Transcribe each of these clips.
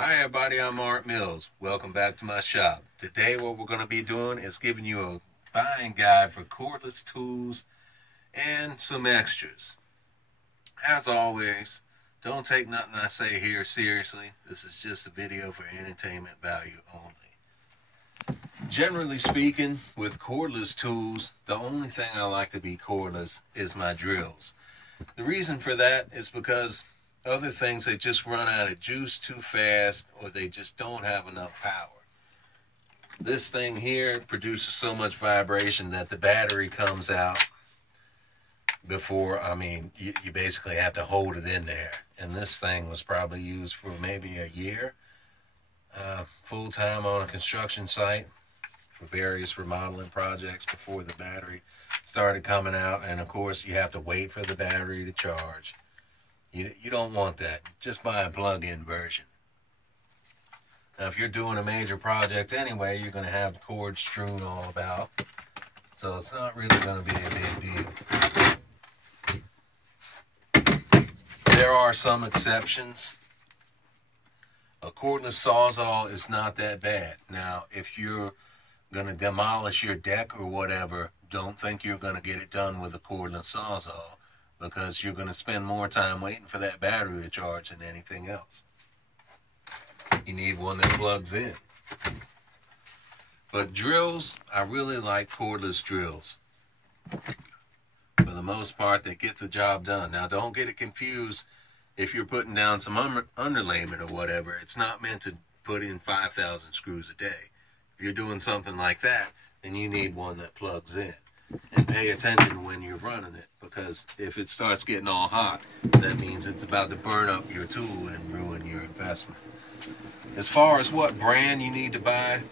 Hi everybody, I'm Art Mills. Welcome back to my shop. Today what we're going to be doing is giving you a buying guide for cordless tools and some extras. As always, don't take nothing I say here seriously. This is just a video for entertainment value only. Generally speaking, with cordless tools, the only thing I like to be cordless is my drills. The reason for that is because other things, they just run out of juice too fast, or they just don't have enough power. This thing here produces so much vibration that the battery comes out before, you basically have to hold it in there. And this thing was probably used for maybe a year, full-time on a construction site for various remodeling projects before the battery started coming out. And of course, you have to wait for the battery to charge. You don't want that. Just buy a plug-in version. Now, if you're doing a major project anyway, you're going to have cords strewn all about. So it's not really going to be a big deal. There are some exceptions. A cordless sawzall is not that bad. Now, if you're going to demolish your deck or whatever, don't think you're going to get it done with a cordless sawzall, because you're going to spend more time waiting for that battery to charge than anything else. You need one that plugs in. But drills, I really like cordless drills. For the most part, they get the job done. Now, don't get it confused. If you're putting down some underlayment or whatever, it's not meant to put in 5,000 screws a day. If you're doing something like that, then you need one that plugs in. And pay attention when you're running it, because if it starts getting all hot, that means it's about to burn up your tool and ruin your investment. As far as what brand you need to buy,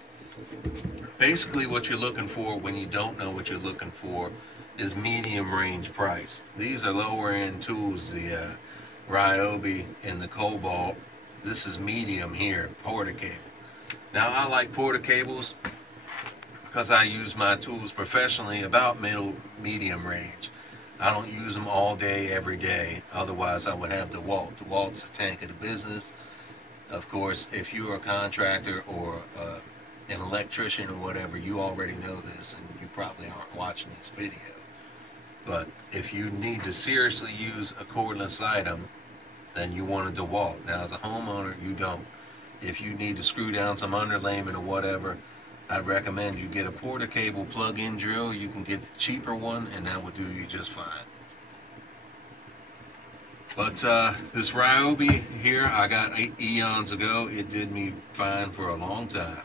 basically what you're looking for when you don't know what you're looking for is medium range price. These are lower end tools, the Ryobi and the Cobalt. This is medium here, Porta cable. Now, I like Porta cables because I use my tools professionally about medium range. I don't use them all day, every day. Otherwise, I would have DeWalt. DeWalt's the tank of the business. Of course, if you're a contractor or an electrician or whatever, you already know this, and you probably aren't watching this video. But if you need to seriously use a cordless item, then you want a DeWalt. Now, as a homeowner, you don't. If you need to screw down some underlayment or whatever, I'd recommend you get a Porta cable plug-in drill. You can get the cheaper one, and that will do you just fine. But this Ryobi here, I got 8 eons ago. It did me fine for a long time.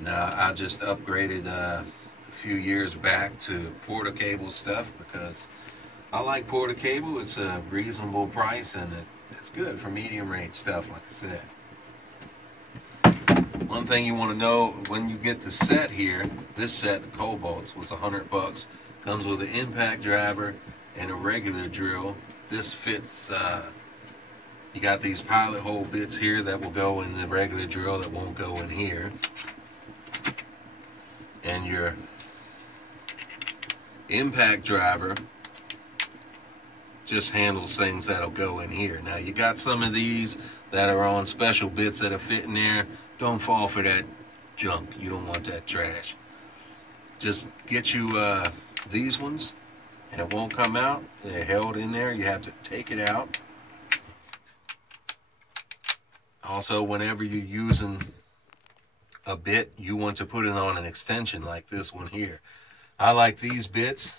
Now, I just upgraded a few years back to Porta cable stuff because I like Porta cable. It's a reasonable price, and it's good for medium range stuff, like I said. One thing you want to know when you get the set here, this set of Cobalts was $100. Comes with an impact driver and a regular drill. This fits, you got these pilot hole bits here that will go in the regular drill that won't go in here. And your impact driver just handles things that'll go in here. Now, you got some of these that are on special bits that are fit in there. Don't fall for that junk. You don't want that trash. Just get you these ones, and it won't come out. They're held in there. You have to take it out. Also, whenever you're using a bit, you want to put it on an extension like this one here. I like these bits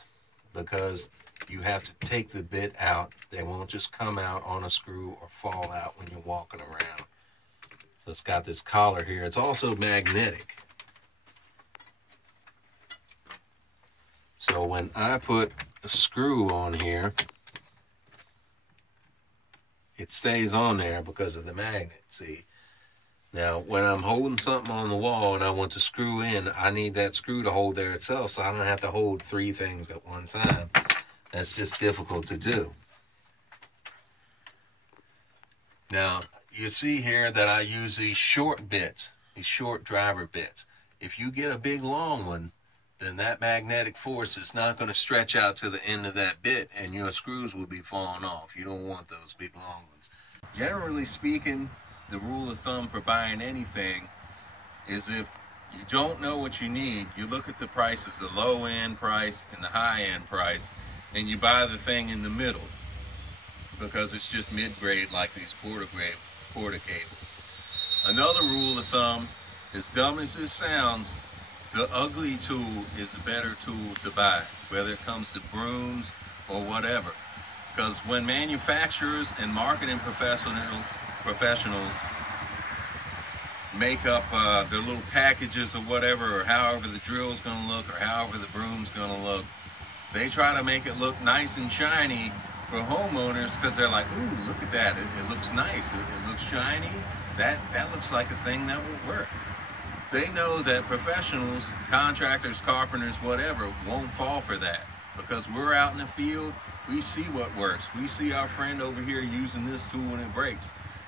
because you have to take the bit out. They won't just come out on a screw or fall out when you're walking around. So it's got this collar here. It's also magnetic. So when I put a screw on here, it stays on there because of the magnet, see? Now, when I'm holding something on the wall and I want to screw in, I need that screw to hold there itself, so I don't have to hold 3 things at one time. That's just difficult to do. Now, you see here that I use these short bits, these short driver bits. If you get a big long one, then that magnetic force is not going to stretch out to the end of that bit, and your screws will be falling off. You don't want those big long ones. Generally speaking, the rule of thumb for buying anything is if you don't know what you need, you look at the prices, the low end price and the high end price, and you buy the thing in the middle because it's just mid-grade like these porta cables. Another rule of thumb, as dumb as this sounds, the ugly tool is the better tool to buy, whether it comes to brooms or whatever. Because when manufacturers and marketing professionals make up their little packages or whatever, or however the drill's going to look, or however the broom's going to look, they try to make it look nice and shiny for homeowners because they're like, ooh, look at that, it looks nice, it looks shiny, that looks like a thing that will work. They know that professionals, contractors, carpenters, whatever, won't fall for that, because we're out in the field, we see what works. We see our friend over here using this tool and it breaks.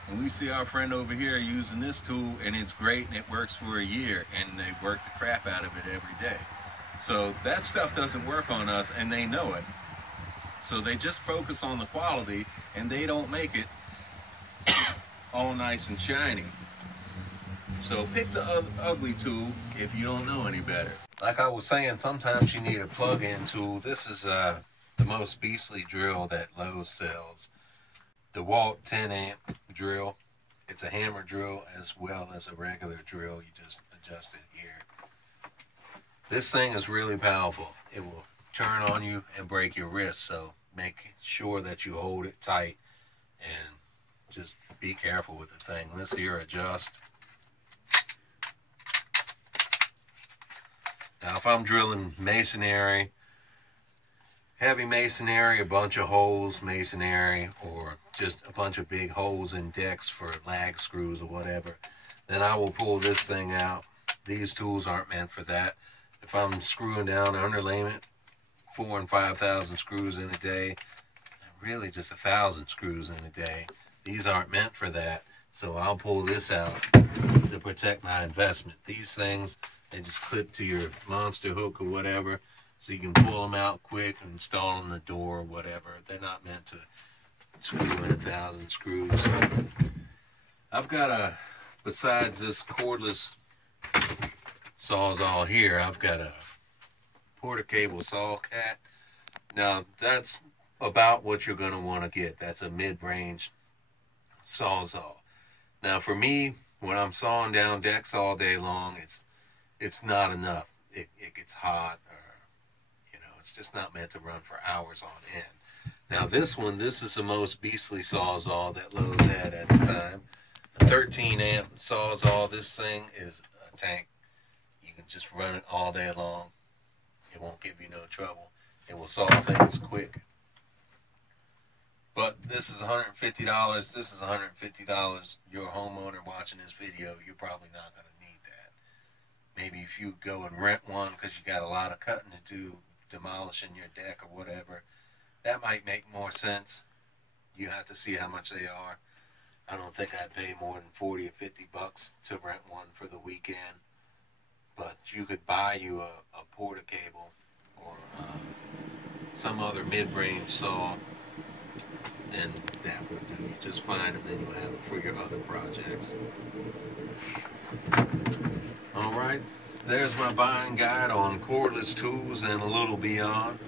And we see our friend over here using this tool and it's great and it works for a year, and they work the crap out of it every day. So that stuff doesn't work on us, and they know it. So they just focus on the quality, and they don't make it all nice and shiny. So pick the ugly tool if you don't know any better. Like I was saying, sometimes you need a plug-in tool. This is the most beastly drill that Lowe's sells. The Walt 10 amp drill. It's a hammer drill as well as a regular drill. You just adjust it here. This thing is really powerful. It will turn on you and break your wrist. So make sure that you hold it tight and just be careful with the thing. Let's here adjust. Now if I'm drilling masonry, heavy masonry, a bunch of holes masonry, or just a bunch of big holes in decks for lag screws or whatever, then I will pull this thing out. These tools aren't meant for that. If I'm screwing down underlayment, 4,000 and 5,000 screws in a day, really just 1,000 screws in a day, these aren't meant for that. So I'll pull this out to protect my investment. These things, they just clip to your monster hook or whatever, so you can pull them out quick and install them in the door or whatever. They're not meant to screw in 1,000 screws. I've got besides this cordless Sawzall here, I've got a porta cable saw cat. Now that's about what you're going to want to get. That's a mid-range Sawzall. Now for me, when I'm sawing down decks all day long, it's not enough. It gets hot, or it's just not meant to run for hours on end. Now this is the most beastly Sawzall that Lowe's had at the time. A 13 amp Sawzall. This thing is a tank. You can just run it all day long. It won't give you no trouble. It will saw things quick. But this is $150. This is $150. You're a homeowner watching this video, you're probably not going to need that. Maybe if you go and rent one because you got a lot of cutting to do, demolishing your deck or whatever, that might make more sense. You have to see how much they are. I don't think I'd pay more than 40 or 50 bucks to rent one for the weekend. But you could buy you a porta cable or some other mid-range saw, and that would do you just fine, and then you'll have it for your other projects. Alright, there's my buying guide on cordless tools and a little beyond.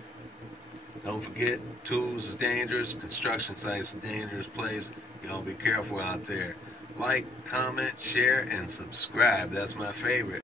Don't forget, tools is dangerous, construction site's a dangerous place. Y'all be careful out there. Like, comment, share, and subscribe. That's my favorite.